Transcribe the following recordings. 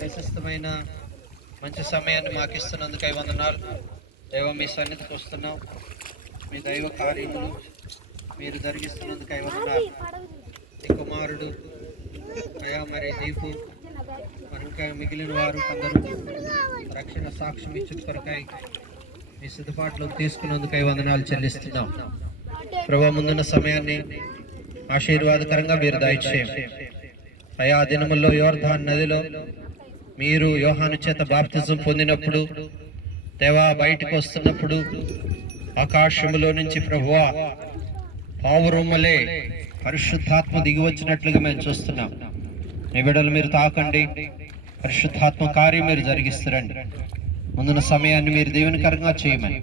ప్రశస్తమైన మంచి సమయాన్ని మాకు ఇస్తున్నందుకై వందనాలు. దేవ మీ సన్నిధికి వస్తున్నాం. మీ దైవ కార్యములు మీరు జరిగిస్తున్నందుకై వందనాలు. మీ కుమారుడు అయా మరి దీపు మరి ఇంకా మిగిలిన వారు కొందరు రక్షణ సాక్ష్యం ఇచ్చిన కొరకై మీ సిద్ధపాట్లు తీసుకున్నందుకై వందనాలు చెల్లిస్తున్నాం. ప్రభు ముందున్న సమయాన్ని ఆశీర్వాదకరంగా మీరు దయచేయండి. అయా దినముల్లో యోర్దాను నదిలో మీరు యోహాను చేత బాప్తిజం పొందినప్పుడు దేవా బయటకు వస్తున్నప్పుడు ఆకాశములో నుంచి ప్రభువా పావురొమ్మలే పరిశుద్ధాత్మ దిగి వచ్చినట్లుగా మేము చూస్తున్నాం. మీ బిడ్డలు మీరు తాకండి, పరిశుద్ధాత్మ కార్యం మీరు జరిగిస్తారండి. ముందున్న సమయాన్ని మీరు దీవెనకరంగా చేయమని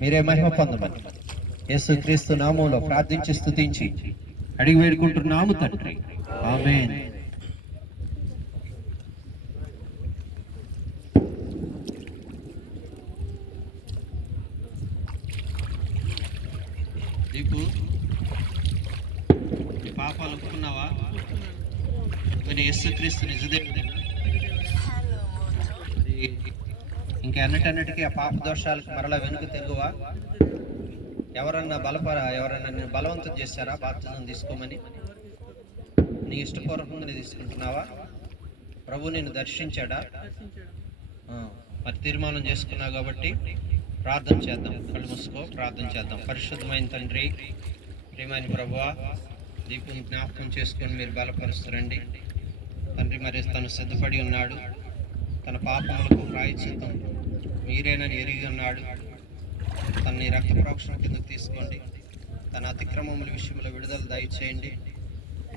మీరే మహిమ పొందమని యేసుక్రీస్తు నామంలో ప్రార్థించి స్తుతించి అడిగి వేడుకుంటున్నాము తండ్రి, ఆమేన్. దీపు పాపాలు ఒప్పుకున్నావా? మరి యేసుక్రీస్తు నిజదేవుడేనా? ఇంకా అన్నిటన్నిటికీ ఆ పాప దోషాలకు మరలా వెనుక తెగువా? ఎవరన్నా ఎవరన్నా బలవంతం చేశారా బాప్తిజం తీసుకోమని? నీ ఇష్టపూర్వకంగా తీసుకుంటున్నావా? ప్రభు నిన్ను దర్శించాడా? మరి తీర్మానం చేసుకున్నావు కాబట్టి ప్రార్థన చేద్దాం. కళ్ళు మూసుకో, ప్రార్థన చేద్దాం. పరిశుద్ధమైన తండ్రి, ప్రియమైన ప్రభువా, దీపుని జ్ఞాపకం చేసుకొని మీరు బలపరుస్తారండి తండ్రి. మరి తను సిద్ధపడి ఉన్నాడు, తన పాపములకు ప్రాయశ్చిత్తం మీరేనని ఎరిగి ఉన్నాడు. తనని రక్త ప్రోక్షణ కిందకు తీసుకోండి. తన అతిక్రమముల విషయంలో విడుదల దయచేయండి.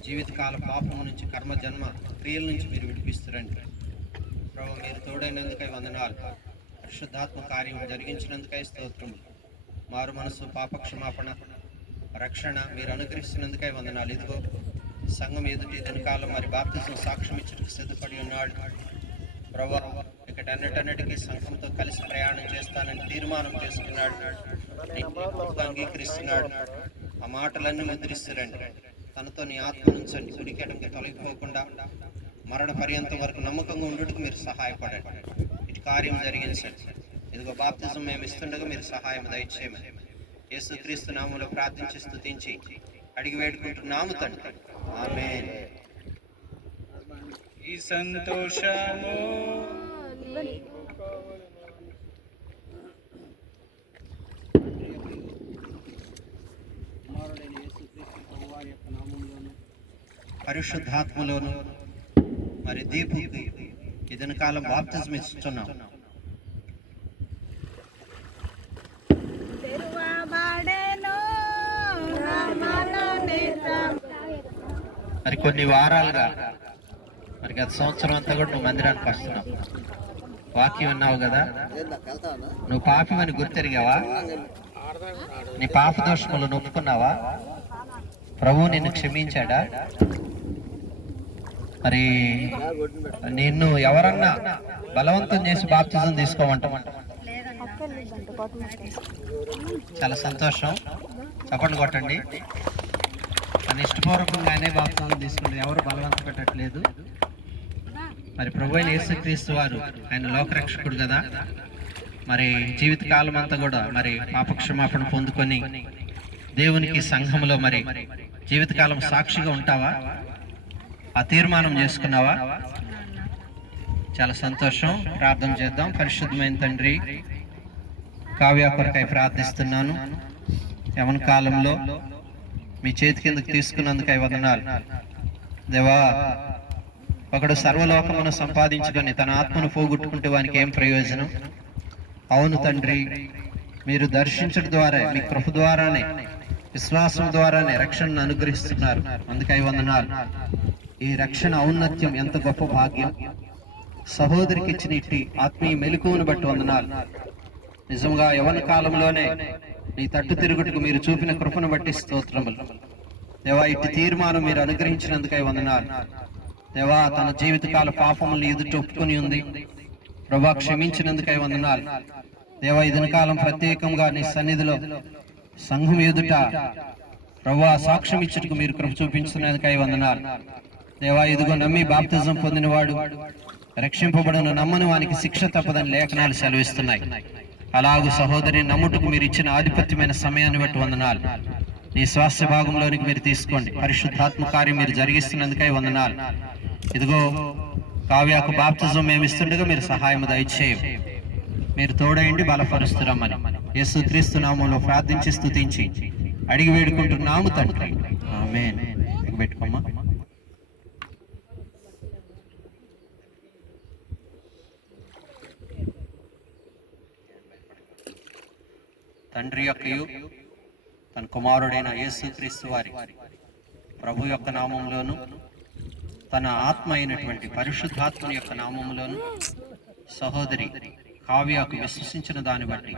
జీవితకాల పాపము నుంచి, కర్మ జన్మ క్రియల నుంచి మీరు విడిపిస్తారండి ప్రభు. మీరు తోడైనందుకై వందనాలు. పరిశుద్ధాత్మ కార్యం జరిగించినందుకై స్తోత్రములు. మారు మనసు, పాపక్షమాపణ, రక్షణ మీరు అనుగ్రహిస్తున్నందుకై వందనాలు. ఇదిగో సంఘం ఎదుటి దినకాలం మరి బాప్తిజం సాక్ష్యం ఇచ్చడానికి సిద్ధపడి ఉన్నాడు ప్రభు. ఇక్కడ అన్నిటికీ సంఘంతో కలిసి ప్రయాణం చేస్తానని తీర్మానం చేసుకున్నాడు, అంగీకరిస్తున్నాడు. ఆ మాటలన్నీ ముద్రిస్తారండి. తనతో నీ ఆత్మ నుంచండి, కుడికెడంకి తొలగిపోకుండా మరణ పర్యంతం వరకు నమ్మకంగా ఉండటకు మీరు సహాయపడండి. ఇటు కార్యం జరిగించండి. ఇదిగో బాప్తిజం మేము ఇస్తుండగా మీరు సహాయం దయచేయమని యేసుక్రీస్తు నామములో ప్రార్థించి స్తుతించి అడిగి వేడుకుంటున్నాము తండ్రి, ఆమేన్. ఈ సంతోషము పరిశుద్ధాత్మలోను మరి దీపుకి ఇదిన కాలం బాప్తిజం ఇస్తున్నాం. మరి కొన్ని వారాలుగా మరి గత సంవత్సరం అంతా కూడా నువ్వు మందిరానికి వస్తున్నావు. వాక్యం విన్నావు కదా, నువ్వు పాపమని గుర్తెరిగావా? నీ పాప దోషములు నొప్పుకున్నావా? ప్రభువు నిన్ను క్షమించాడా? మరి నిన్ను ఎవరన్నా బలవంతం చేసి బాప్తిజం తీసుకోమంటామంట? చాలా సంతోషం, చప్పట్లు కొట్టండి. తన ఇష్టపూర్వకంగానే బాప్తిజం తీసుకుంటే ఎవరు బలవంతం పెట్టట్లేదు. మరి ప్రభు అయిన యేసుక్రీస్తు వారు ఆయన లోకరక్షకుడు కదా, మరి జీవితకాలం అంతా కూడా మరి పాపక్షమాపణ పొందుకొని దేవునికి సంఘంలో మరి జీవితకాలం సాక్షిగా ఉంటావా? ఆ తీర్మానం చేసుకున్నావా? చాలా సంతోషం. ప్రార్థన చేద్దాం. పరిశుద్ధమైన తండ్రి, కావ్య కొరకై ప్రార్థిస్తున్నాను. యవన కాలంలో మీ చేతి కిందకు తీసుకున్నందుకై వందనాలు దేవా. ఒకడు సర్వలోకమును సంపాదించుకొని తన ఆత్మను పోగొట్టుకుంటే వానికి ఏం ప్రయోజనం? అవును తండ్రి, మీరు దర్శించడం ద్వారా, మీ కృప ద్వారానే, విశ్వాసం ద్వారానే రక్షణను అనుగ్రహిస్తున్నారు. అందుకై వందనాలు. ఈ రక్షణ ఔన్నత్యం ఎంత గొప్ప భాగ్యం. సహోదరికి ఇచ్చిన ఇట్టి ఆత్మీయ మెలకువను బట్టి వందనాలు. నిజంగా యవన కాలంలోనే నీ తట్టు తిరుగుటకు మీరు చూపిన కృపను బట్టి స్తోత్రములు దేవా. ఇట్టి తీర్మానం మీరు అనుగ్రహించినందుకై వందనాలు దేవా. తన జీవితకాల పాపములను ఎదుట ఒప్పుకొని ఉంది ప్రభా, క్షమించినందుకై వందనాలు దేవా. ఇదిన కాలం ప్రత్యేకంగా నీ సన్నిధిలో సంఘం ఎదుట ప్రభా సాక్ష్యం ఇచ్చుటకు మీరు కృప చూపించినందుకై వందనాలు దేవా, ఇదిగో నమ్మి బాప్తిజం పొందినవాడు రక్షింపబడను, నమ్మని వానికి శిక్ష తప్పదని లేఖనాలు సెలవిస్తున్నాయి. అలాగూ సహోదరి, నమ్ముటకు మీరు ఇచ్చిన ఆధిపత్యమైన సమయాన్ని బట్టి వందనాలు. నీ స్వాస్థ్య భాగంలోనికి మీరు తీసుకోండి. పరిశుద్ధాత్మ కార్యం మీరు జరిగిస్తున్నందుకై వందనాలు. ఇదిగో కావ్యకు బాప్తిజం మేము ఇస్తుండగా మీరు సహాయం దయచేయండి. మీరు తోడయండి, బలపరుస్తురమ్మని యేసుక్రీస్తు నామములో ప్రార్థించి స్తుతించి అడిగి వేడుకుంటున్నాము తండ్రి, ఆమేన్. పెట్టుకోమ్మా. తండ్రి యొక్కయు తన కుమారుడైన యేసుక్రీస్తు వారి ప్రభు యొక్క నామంలోను తన ఆత్మ అయినటువంటి పరిశుద్ధాత్మని యొక్క నామంలోను సహోదరి కావ్యకు విశ్వసించిన దాన్ని బట్టి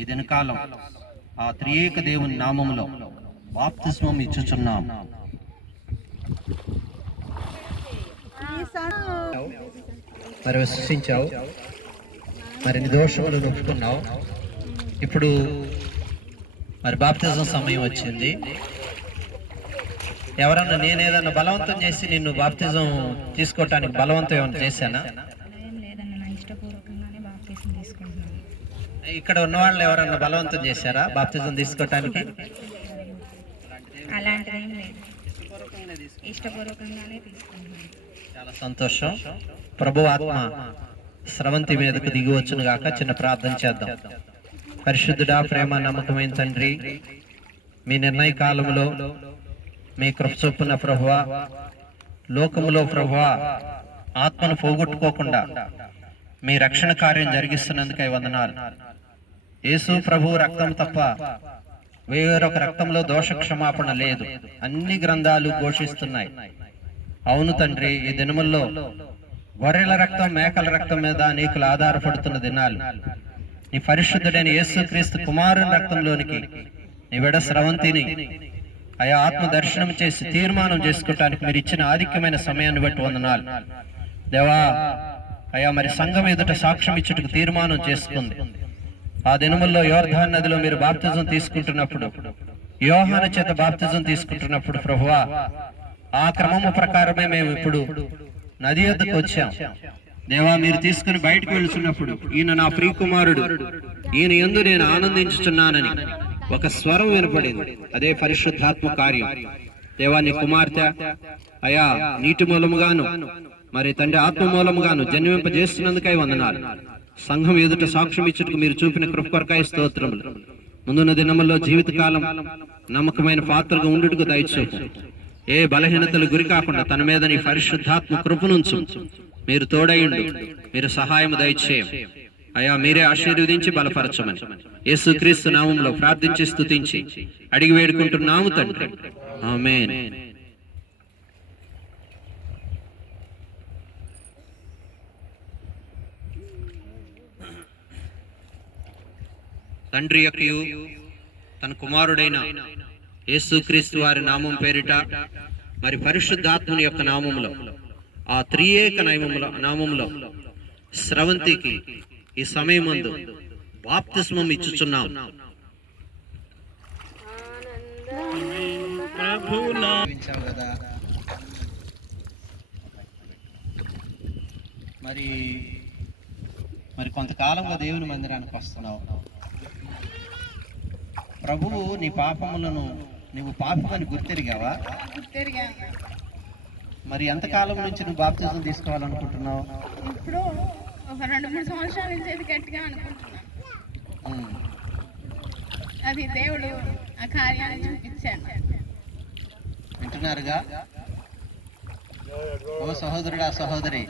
ఈ దినకాలం ఆ త్రియేక దేవుని నామములో బాప్తిస్మం ఇచ్చుచున్నాం. మరి విశ్వసించావు, మరి నిర్దోషములు నొప్పుకున్నావు. ఇప్పుడు మరి బాప్తిజం సమయం వచ్చింది. ఎవరన్నా నేనేదన్నా బలవంతం చేసి నిన్ను బాప్తిజం తీసుకోవటానికి బలవంతం ఏమైనా చేశానా? ఇక్కడ ఉన్న వాళ్ళు ఎవరన్నా బలవంతం చేశారా బాప్తిజం తీసుకోవటానికి? చాలా సంతోషం. ప్రభు ఆత్మ స్రవంతి మీదకు దిగి వచ్చును గాక. చిన్న ప్రార్థన చేద్దాం. పరిశుద్ధుడా, ప్రేమ నమ్మకమైన తండ్రి, మీ నిర్ణయ కాలంలో మీ కృప చొప్పున ప్రభువా, లోకములో ప్రభువా ఆత్మను పోగొట్టుకోకుండా మీ రక్షణ కార్యం జరిగిస్తున్నందుకై వందనాలు. యేసు ప్రభు రక్తం తప్ప వేరొక రక్తంలో దోష క్షమాపణ లేదు. అన్ని గ్రంథాలు ఘోషిస్తున్నాయి. అవును తండ్రి, ఈ దినముల్లో గొర్రెల రక్తం, మేకల రక్తం మీద అనేకులు ఆధారపడుతున్న దినాలు. నీ పరిశుద్ధుడైన యేసుక్రీస్తు కుమారుని రక్తంలోనికి నీ విడ స్రవంతిని అయా ఆత్మ దర్శనం చేసి తీర్మానం చేసుకోవటానికి మీరు ఇచ్చిన ఆధిక్యమైన సమయాన్ని బట్టి వందనాలు. దేవా అయా, మరి సంఘం ఎదుట సాక్ష్యం ఇచ్చుటకు తీర్మానం చేసుకుంది. ఆ దినముల్లో యోర్దాను నదిలో మీరు బాప్తిజం తీసుకుంటున్నప్పుడు, యోహాను చేత బాప్తిజం తీసుకుంటున్నప్పుడు ప్రభువా, ఆ క్రమము ప్రకారమే మేము ఇప్పుడు నది వద్దకు వచ్చాం. దేవా, మీరు తీసుకుని బయటకు వెళ్తున్నప్పుడు ఈయన నా ప్రియ కుమారుడు, ఈయన యందు నేను ఆనందించుచున్నానని ఒక స్వరం వినపడింది. అదే పరిశుద్ధాత్మ కార్యం. దేవా, నీ కుమార్తె అయా నీటి మూలముగాను మరి తండ్రి ఆత్మ మూలముగాను జన్మింపజేస్తున్నందుకై వందనాలు. సంఘం ఎదుట సాక్ష్యం ఇచ్చుటకు మీరు చూపిన కృప కొరకాయ స్తోత్రములు. ముందున్న దినముల్లో జీవితకాలం నమ్మకమైన పాత్రగా ఉండుటకు దయచేయు. ఏ బలహీనతలు గురి కాకుండా తన మీద నీ పరిశుద్ధాత్మ కృపనుంచు. మీరు తోడయుండు, మీరు సహాయం దయచేయండి అయా. మీరే ఆశీర్వదించి బలపరచమని యేసుక్రీస్తు నామంలో ప్రార్థించి స్తుతించి అడిగి వేడుకుంటున్నాము తండ్రి, ఆమేన్. తండ్రి యొక్కయు తన కుమారుడైన యేసుక్రీస్తు వారి నామం పేరిట మరి పరిశుద్ధాత్మని యొక్క నామములో ఆ త్రియేక నామములో స్రవంతికి ఈ సమయమందు బాప్తిస్మం ఇచ్చుచున్నాం. కదా మరి మరి కొంతకాలంగా దేవుని మందిరానికి వస్తున్నావు. ప్రభువు నీ పాపములను నువ్వు పాపమని గుర్తెరిగావా? మరి ఎంతకాలం నుంచి నువ్వు బాప్తిజం తీసుకోవాలనుకుంటున్నావు? ఇప్పుడు ఒక 2-3 సంవత్సరాల నుంచి అది గట్టిగా అనుకుంటున్నాను. అది దేవుడు ఆ కార్యాన్ని చూపించాడు. వింటున్నారుగా ఓ సహోదరుడా, సహోదరి,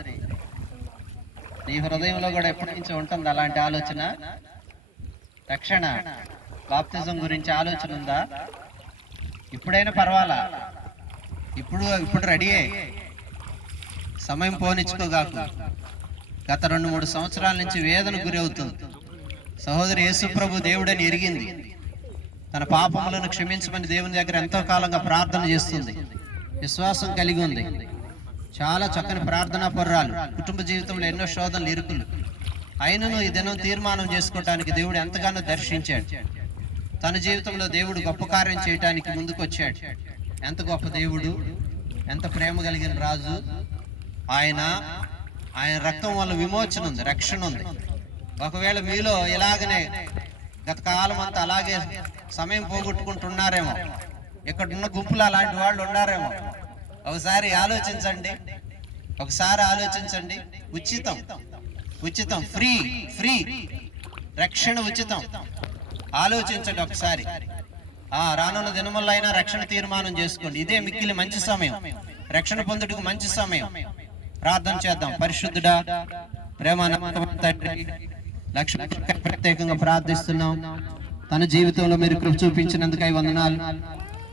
నీ హృదయంలో కూడా ఎప్పటి నుంచి ఉంటుంది అలాంటి ఆలోచన? రక్షణ బాప్తిజం గురించి ఆలోచన ఉందా? ఇప్పుడైనా పర్వాలా, ఇప్పుడు రెడీయే, సమయం పోనిచ్చుకోగాకు. గత 2-3 సంవత్సరాల నుంచి వేదన గురి అవుతుంది. సహోదరి, యేసు ప్రభు దేవుడని ఎరిగింది. తన పాపములను క్షమించమని దేవుని దగ్గర ఎంతో కాలంగా ప్రార్థన చేస్తుంది. విశ్వాసం కలిగి ఉంది. చాలా చక్కని ప్రార్థనా పర్రాలు. కుటుంబ జీవితంలో ఎన్నో శోధనలు, ఇరుకులు అయినను ఈ దినం తీర్మానం చేసుకోవటానికి దేవుడు ఎంతగానో దర్శించాడు. తన జీవితంలో దేవుడు గొప్ప కార్యం చేయటానికి ముందుకు వచ్చాడు. ఎంత గొప్ప దేవుడు, ఎంత ప్రేమ కలిగిన రాజు ఆయన. ఆయన రక్తం వల్ల విమోచన ఉంది, రక్షణ ఉంది. ఒకవేళ మీలో ఇలాగనే గత కాలం అంతా అలాగే సమయం పోగొట్టుకుంటున్నారేమో, ఇక్కడ ఉన్న గుంపులు అలాంటి వాళ్ళు ఉన్నారేమో. ఒకసారి ఆలోచించండి, ఉచితం, ఉచితం, ఫ్రీ ఫ్రీ రక్షణ ఉచితం. ఆలోచించండి ఒకసారి. రానున్న దినముల్లో అయినా రక్షణ తీర్మానం చేసుకోండి. ఇదే మిక్కిలి మంచి సమయం, రక్షణ పొందుటకు మంచి సమయం. ప్రార్థన చేద్దాం. పరిశుద్ధుడా, ప్రేమ నమ్మకమైన తండ్రి, లక్ష్మీ ప్రత్యేకంగా ప్రార్థిస్తున్నాం. తన జీవితంలో మీరు కృప చూపించినందుకై వందనాలు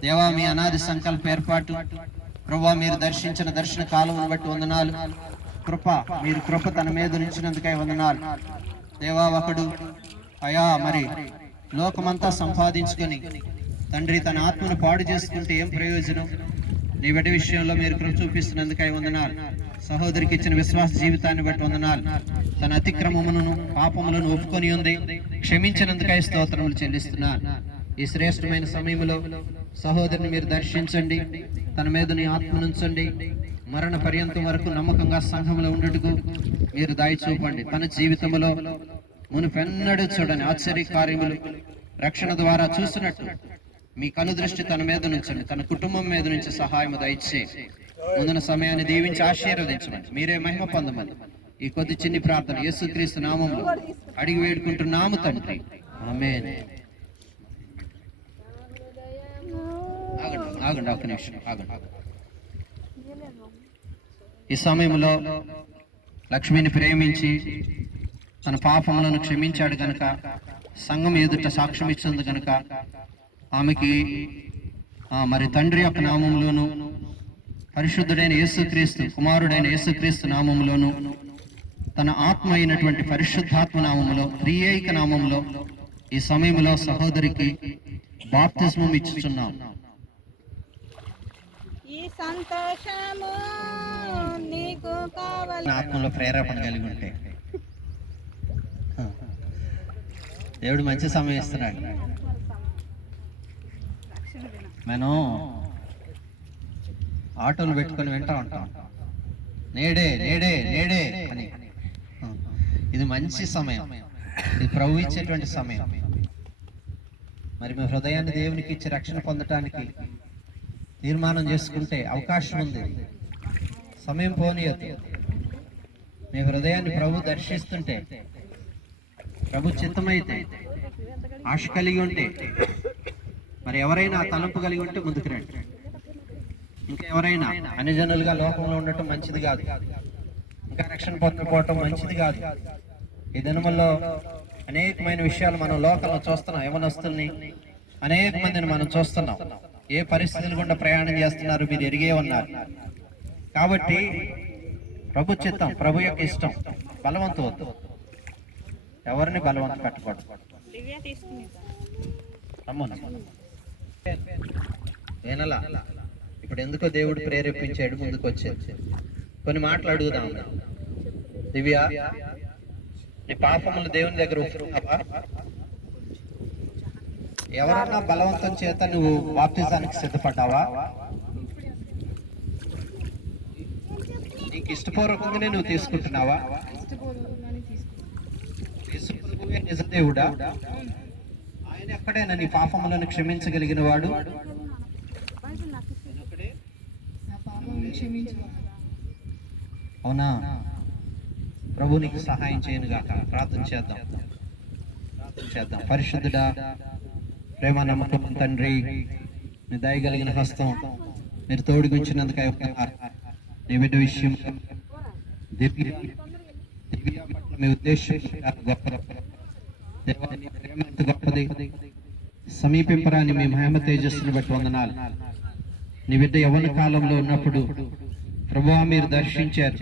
దేవా. మీ అనాది సంకల్ప ఏర్పాటు ప్రభువా, మీరు దర్శించిన దర్శన కాలమును బట్టి వందనాలు. మీరు కృప తన మీద ఉంచినందుకై వందనాలు దేవా. ఒకడు అయా మరి లోకమంతా సంపాదించుకొని తండ్రి తన ఆత్మను పాడు చేసుకుంటే ఏం ప్రయోజనం? నీ బిడ్డ విషయంలో మీరు కృప చూపిస్తున్నందుకై వందనాలు. సహోదరికి ఇచ్చిన విశ్వాస జీవితాన్ని బట్టి వందనాలు. తన అతిక్రమములను పాపములను ఒప్పుకొని ఉంది, క్షమించినందుకై స్తోత్రములు చెల్లిస్తున్నాను. ఈ శ్రేష్టమైన సమయంలో సహోదరిని మీరు దర్శించండి, తన మీద నీ ఆత్మనుంచండి. మరణ పర్యంతం వరకు నమ్మకంగా సంఘంలో ఉండుటకు మీరు దయ చూపండి. తన జీవితంలో మునుపెన్నడూ చూడని ఆశ్చర్య కార్యములు రక్షణ ద్వారా చూసినట్టు మీ కను దృష్టి తన మీద నుంచండి. తన కుటుంబం మీద నుంచి సహాయం దయచే ముందున సమయాన్ని దీవించి ఆశీర్వదించమని మీరే మహిమ పొందమని ఈ కొద్ది చిన్ని ప్రార్థన యేసుక్రీస్తు నామములో అడిగి వేడుకుంటున్నాము తండ్రి, ఆమేన్. ఆగండి ఒక్క నిమిషం ఆగండి. ఈ సమయంలో లక్ష్మిని ప్రేమించి తన పాపములను క్షమించాడు గనుక, సంఘం ఎదుట సాక్ష్యం ఇచ్చింది గనుక ఆమెకి మరి తండ్రి యొక్క నామంలోను పరిశుద్ధుడైన యేసుక్రీస్తు కుమారుడైన యేసుక్రీస్తు నామంలోను తన ఆత్మ అయినటువంటి పరిశుద్ధాత్మ నామములో త్రియేక నామములో ఈ సమయంలో సహోదరికి బాప్తిస్మం ఇచ్చుచున్నాం. ఆత్మలో ప్రేరేపణ కలిగి ఉంటే దేవుడు మంచి సమయం ఇస్తున్నాడు. మనం ఆటోలు పెట్టుకొని వింటా ఉంటాం, నేడే నేడే నేడే అని. ఇది మంచి సమయం, ఇది ప్రభు ఇచ్చేటువంటి సమయం. మరి మీ హృదయాన్ని దేవునికి ఇచ్చి రక్షణ పొందటానికి తీర్మానం చేసుకుంటే అవకాశం ఉంది. సమయం పోనీయదు. మీ హృదయాన్ని ప్రభు దర్శిస్తుంటే, ప్రభు చిత్తమైతే, ఆశ కలిగి ఉంటే, మరి ఎవరైనా తలంపు కలిగి ఉంటే ముందుకు రండి. ఇంకా ఎవరైనా అన్ని జనులుగా లోకంలో ఉండటం మంచిది కాదు, ఇంకా రక్షణ పొందకపోవటం మంచిది కాదు. ఈ దినముల్లో అనేకమైన విషయాలు మనం లోకంలో చూస్తున్నాం. యవనస్తుల్ని అనేక మందిని మనం చూస్తున్నాం. ఏ పరిస్థితులు గుండా ప్రయాణం చేస్తున్నారు మీరు ఎరిగే ఉన్నారు. కాబట్టి ప్రభు చిత్తం, ప్రభు యొక్క ఇష్టం. బలవంతం వద్దు, ఎవరిని బలవంతం పెట్టకూడదు. ఏనలా ఇప్పుడు ఎందుకో దేవుడు ప్రేరేపించాడు, ముందుకు వచ్చేది. కొన్ని మాటలు అడుగుదాం. దివ్య, నీ పాపములు దేవుని దగ్గర ఒప్పుకున్నావా? ఎవరన్నా బలవంతం చేత నువ్వు బాప్తిజానికి సిద్ధపడ్డావా? నీకు ఇష్టపూర్వకంగానే నువ్వు తీసుకుంటున్నావా? నిజ దేవుడా? ఆయన ఎక్కడైనా నీ పాపములను క్షమించగలిగిన వాడు? అవునా? ప్రభు నీకు సహాయం చేయను గాక. ప్రార్థన చేద్దాం. పరిశుద్ధుడా, ప్రేమ నమ్మకం తండ్రి, నీ దయగలిగిన హస్తం మీరు తోడుగుంచినందుకు నీ బిడ్డ విషయం మీ ఉద్దేశం గొప్పది. సమీపింపరాని మీ మహిమ తేజస్సును బట్టి వందనాలు. నీ బిడ్డ యవ్వన కాలంలో ఉన్నప్పుడు ప్రభువా మీరు దర్శించారు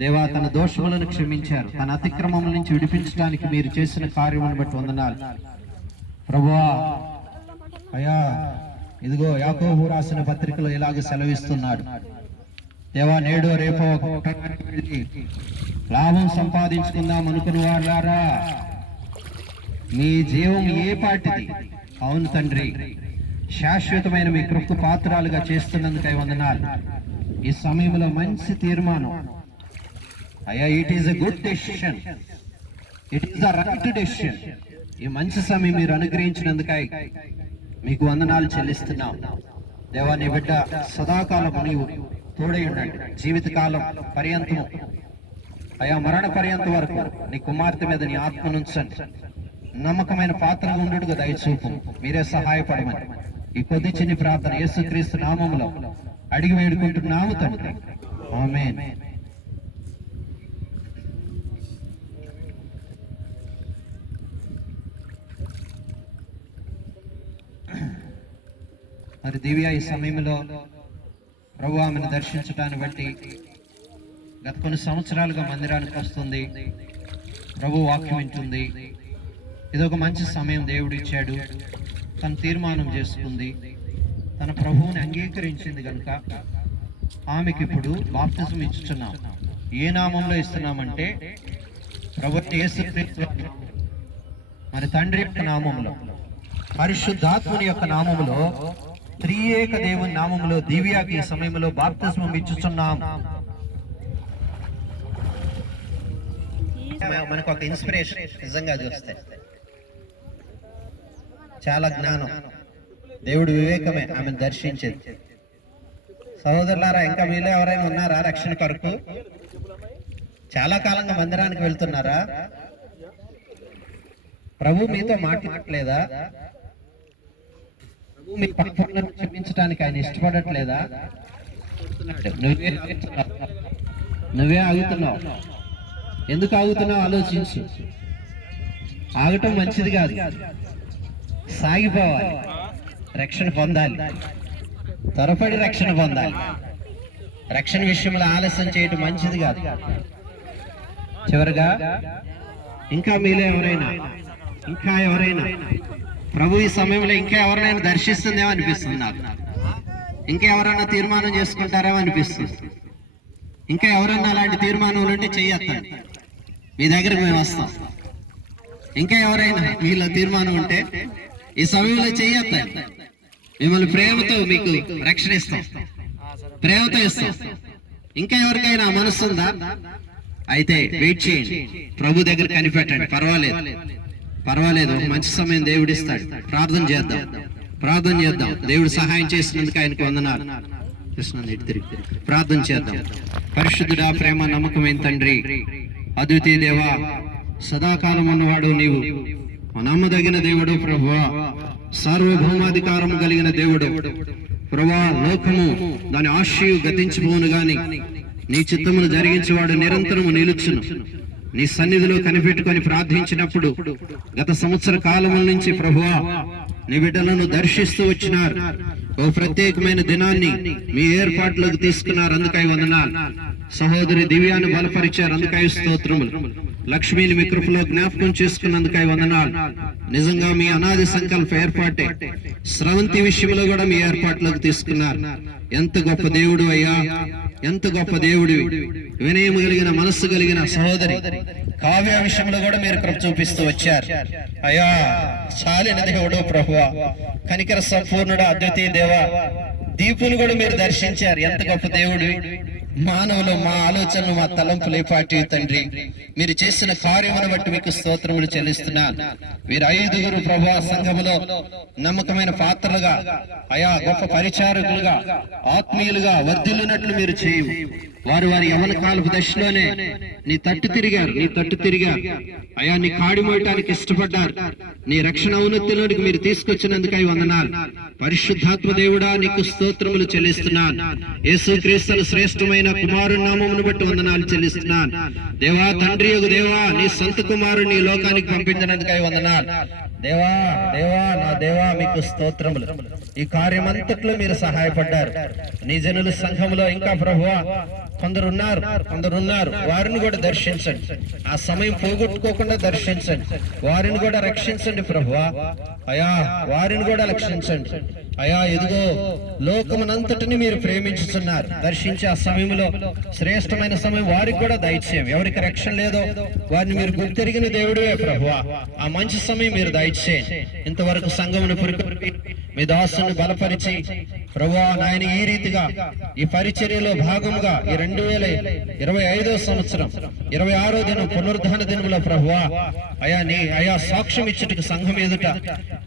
దేవా, తన దోషములను క్షమించారు, తన అతిక్రమముల నుంచి విడిపించడానికి మీరు చేసిన కార్యమును బట్టి వందనాలు ప్రభువా. అయ్యా, ఇదిగో యాకోబు రాసిన పత్రికలో ఇలాగ సెలవిస్తున్నాడు, దేవా నేడో రేపో వెళ్ళి లాభం సంపాదించుకుందాం అనుకున్న వారులారా, మీ జీవం ఏ పాటిది? అవును తండ్రి, శాశ్వతమైన మీ కృపకు పాత్రాలుగా చేస్తున్నందుకై వందనాలు. ఈ సమయంలో మంచి తీర్మానం అయ్యా, it is a good decision, it is the right decision. ఈ మంచి సమయం మీరు అనుగ్రహించినందుకై మీకు వందనాలు చెల్లిస్తున్నాం. దేవా, నీ బిడ్డ సదాకాలం నీవు తోడై ఉండండి. జీవితకాలం పర్యంతము అయా, మరణ పర్యంతం వరకు నీ కుమార్తె మీద నీ ఆత్మనుంచండి. నమ్మకమైన పాత్రగా ఉండుగా దయచూపు. మీరే సహాయపడమని ఈ కొద్ది చిన్ని ప్రార్థన యేసుక్రీస్తు నామములో అడిగి వేడుకుంటున్నాము తండ్రి. ఆమేన్. మరి దివ్య ఈ సమయంలో ప్రభు ఆమెను దర్శించడాన్ని బట్టి గత కొన్ని సంవత్సరాలుగా మందిరానికి వస్తుంది, ప్రభు వాక్యం వింటుంది. ఇదొక మంచి సమయం దేవుడు ఇచ్చాడు. తన తీర్మానం చేసుకుంది, తన ప్రభువుని అంగీకరించింది కనుక ఆమెకి ఇప్పుడు బాప్తిజం ఇస్తున్నాం. ఏ నామంలో ఇస్తున్నామంటే ప్రభు యేసుక్రీస్తు మరి తండ్రి యొక్క నామంలో, పరిశుద్ధాత్ముని యొక్క నామములో, త్రియేక దేవుని నామములో దివ్యాకి ఈ సమయంలో బాప్తిజం ఇచ్చుచున్నాం. మనకు ఒక ఇన్స్పిరేషన్ నిజంగా చూస్తే చాలా జ్ఞానం, దేవుడు వివేకమే ఆమెను దర్శించేది. సహోదరులారా, ఇంకా మీలో ఎవరైనా ఉన్నారా రక్షణ కొరకు? చాలా కాలంగా మందిరానికి వెళ్తున్నారా? ప్రభు మీతో మాట్లాడట్లేదా? ప్రభు మీ పాపాలను క్షమించడానికి ఆయన ఇష్టపడట్లేదా? నువ్వే ఆగుతున్నావు. ఎందుకు ఆగుతున్నావు ఆలోచించు. ఆగటం మంచిది కాదు, సాగిపోవాలి, రక్షణ పొందాలి, త్వరపడి రక్షణ పొందాలి. రక్షణ విషయంలో ఆలస్యం చేయటం మంచిది కాదు. చివరిగా ఇంకా మీలో ఎవరైనా ప్రభు ఈ సమయంలో ఇంకా ఎవరైనా దర్శిస్తుందేమో అనిపిస్తుంది నాకు. ఇంకా ఎవరైనా తీర్మానం చేసుకుంటారేమో అనిపిస్తుంది. ఇంకా ఎవరైనా అలాంటి తీర్మానం ఉంటే చెయ్యొద్దండి, మీ దగ్గరకు మేము వస్తాం. ఇంకా ఎవరైనా మీలో తీర్మానం ఉంటే ఈ సమయంలో చెయ్యొద్దండి, మిమ్మల్ని ప్రేమతో మీకు రక్షణ ఇస్తాం, ప్రేమతో ఇస్తాం. ఇంకా ఎవరికైనా మనసు ఉందా? అయితే వెయిట్ చేయండి, ప్రభు దగ్గర కనిపెట్టండి. పర్వాలేదు, ఒక మంచి సమయం దేవుడు ఇస్తాడు. ప్రార్థన చేద్దాం. దేవుడు సహాయం చేసినందుకు ఆయనకు వందనాలు. ప్రార్థన చేద్దాం. పరిశుద్ధుడా, ప్రేమ నమ్మకమైన తండ్రి, అద్వితీయ దేవా, సదాకాలం ఉన్నవాడు నీవు, నమ్మదగిన దేవుడు ప్రభువా, సార్వభౌమాధికారం కలిగిన దేవుడు ప్రభువా. లోకము దాని ఆశయు గతించిపోను గాని నీ చిత్తమును జరిగించేవాడు నిరంతరము నిలుచును. నీ సన్నిధిలో కనిపెట్టుకొని ప్రార్థించినప్పుడు గత సంవత్సర కాలం నుంచి ప్రభువా నీ బిడ్డలను దర్శిస్తూ వచ్చినారు. ఓ ప్రత్యేకమైన దినాన్ని మీ ఏర్పాట్లోకి తీసుకున్నారు, అందుకై వందనాలు. సహోదరి దివ్యాన్ని బలపరిచారు, అందుకై స్తోత్రములు. లక్ష్మిని మీ కృపలో జ్ఞాపకం చేసుకున్నందుకై వందనాలు. నిజంగా మీ అనాది సంకల్ప ఏర్పాటే స్రవంతి విషయంలో కూడా మీ ఏర్పాట్లోకి తీసుకున్నారు. ఎంత గొప్ప దేవుడు అయ్యా, ఎంత గొప్ప దేవుడు. వినయం కలిగిన మనస్సు కలిగిన సహోదరి కావ్య విషయంలో కూడా మీరు కృప చూపిస్తూ వచ్చారు అయ్యా. చాలిన దేవుడు ప్రభువా, కనికర సంపూర్ణుడు, అద్వితీయ దేవా. దీపుని కూడా మీరు దర్శించారు, ఎంత గొప్ప దేవుడు. మానవులు మా ఆలోచనలు, మా తలంపులు ఏపాటి తండ్రి, మీరు చేసిన కార్యమును బట్టి మీకు స్తోత్రములు చెల్లిస్తున్నాను. మీరు 5గురు ప్రభువా సంఘములో నమ్మకమైన పాత్రలుగా అయా, గొప్ప పరిచారకులుగా, ఆత్మీయులుగా వర్ధిల్లునట్లు మీరు చేయు. వారు వారి యవన కాలపు దశలోనే నీ తట్టు తిరిగారు అయా. నీ కాడి మోయటానికి ఇష్టపడ్డారు. నీ రక్షణ ఔన్నత్యంలోనికి మీరు తీసుకొచ్చినందుకై వందనాలు. పరిశుద్ధాత్మ దేవుడా, నీకు స్తోత్రములు చెల్లిస్తున్నాను. యేసుక్రీస్తు శ్రేష్టమైన కుమారుని నామమును బట్టి వందనాలు చెల్లిస్తున్నాను. దేవా, తండ్రి యొక్క దేవా, నీ సొంత కుమారుని లోకానికి పంపించినందుకై వందనాలు. దేవా నా దేవా, మీకు స్తోత్రములు. ఈ కార్యమంతట్లో మీరు సహాయపడ్డారు. నీ జనుల సంఘములో ఇంకా ప్రభువా కొందరు ఉన్నారు, వారిని కూడా దర్శించండి. ఆ సమయం పోగొట్టుకోకుండా దర్శించండి, వారిని కూడా రక్షించండి ప్రభువా అయా. వారిని కూడా రక్షించండి. అయా ఇదిగో లోకమునంతటిని మీరు ప్రేమించుతున్నారు, దర్శించే ఆ సమయంలో శ్రేష్టమైన సమయం వారికి కూడా దయచేయం. ఎవరికి రక్షణ లేదో వారిని మీరు గుర్తెరిగిన దేవుడే ప్రభువా, ఆ మంచి సమయం మీరు దయచేయండి. ఇంతవరకు సంఘమును పురుకొల్పి మీ దాసుని బలపరిచి ప్రభువా నాయన ఈ రీతిగా ఈ పరిచర్యలో భాగంగా ఈ 2025వ సంవత్సరం 26వ దినం పునరుద్ధాన దినంలో ప్రభువా అయా సాక్ష్యం ఇచ్చుటకు సంఘం ఎదుట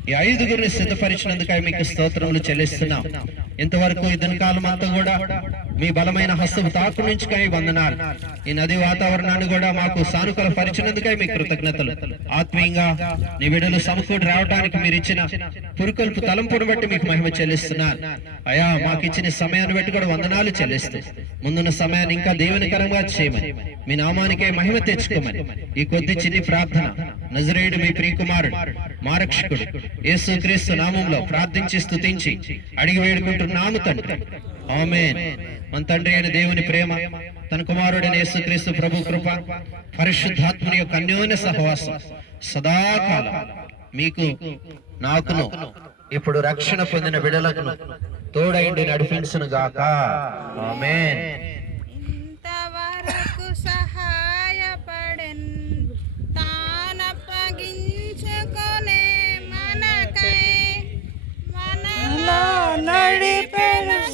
ఈ 5గురిని సిద్ధపరిచినందుకై మీకు స్తోత్రములు చెల్లిస్తున్నాం. ఇంతవరకు ఈ దినకాలం అంతా కూడా మీ బలమైన హస్తము తాకునించుకై వందనాలు. ఈ నది వాతావరణాన్ని కూడా మాకు సానుకూల పరిచినందుకై మీకు కృతజ్ఞతలు. ఆత్మీయంగా నీ విడుదల సమకూడి రావడానికి మీరు ఇచ్చిన పురుకొల్పు తలంపును బట్టి మీకు మహిమ చెల్లిస్తున్నాను. అయా మాకు ఇచ్చిన సమయాన్ని బట్టి కూడా వందనాలు చెల్లిస్తూ ముందున్న సమయాన్ని ఇంకా దీవెనకరంగా చేయమని మీ నామానికే మహిమ తెచ్చుకోమని ఈ కొద్ది చిన్ని ప్రార్థన నజరేయుడు మీ ప్రియకుమారుడు మా రక్షకుడు యేసుక్రీస్తు నామంలో ప్రార్థించి స్తుతించి అడిగి వేడుకుంటున్నాము తండ్రి, ఆమేన్. మన తండ్రి అయిన దేవుని ప్రేమ, తన కుమారుడైన యేసుక్రీస్తు ప్రభు కృప, పరిశుద్ధాత్మని యొక్క అన్యోన్య సహవాసం సదాకాలం మీకు నాకును ఇప్పుడు రక్షణ పొందిన బిడ్డలకు తోడైండి నడిపించును గాక, ఆమేన్.